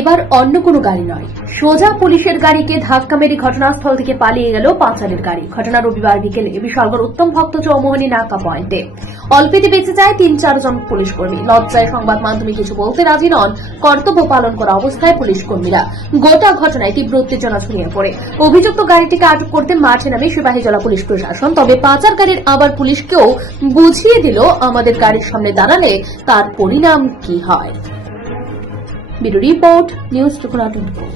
এবার অন্য কোনো গাড়ি নয়, সোজা পুলিশের গাড়িকে ধাক্কা মেরে ঘটনাস্থল থেকে পালিয়ে গেল পাচারের গাড়ি। ঘটনা রবিবার বিকেলে বিশালগড় উত্তম ভক্ত চৌমোহনী নাকা পয়েন্টে। অল্পেতে বেঁচে যায় ৩-৪ জন পুলিশ কর্মী। লজ্জায় সংবাদ মাধ্যমে কিছু বলতে রাজি নন কর্তব্য পালন করা অবস্থায় পুলিশ কর্মীরা। গোটা ঘটনায় তীব্র উত্তেজনা ছড়িয়ে পড়ে। অভিযুক্ত গাড়িটিকে আটক করতে মাঠে নামে সিপাহীজলা পুলিশ প্রশাসন। তবে পাচার গাড়ির আবার পুলিশকেও বুঝিয়ে দিল, আমাদের গাড়ির সামনে দাঁড়ালে তার পরিণাম কি হয়। Bureau report, news 24।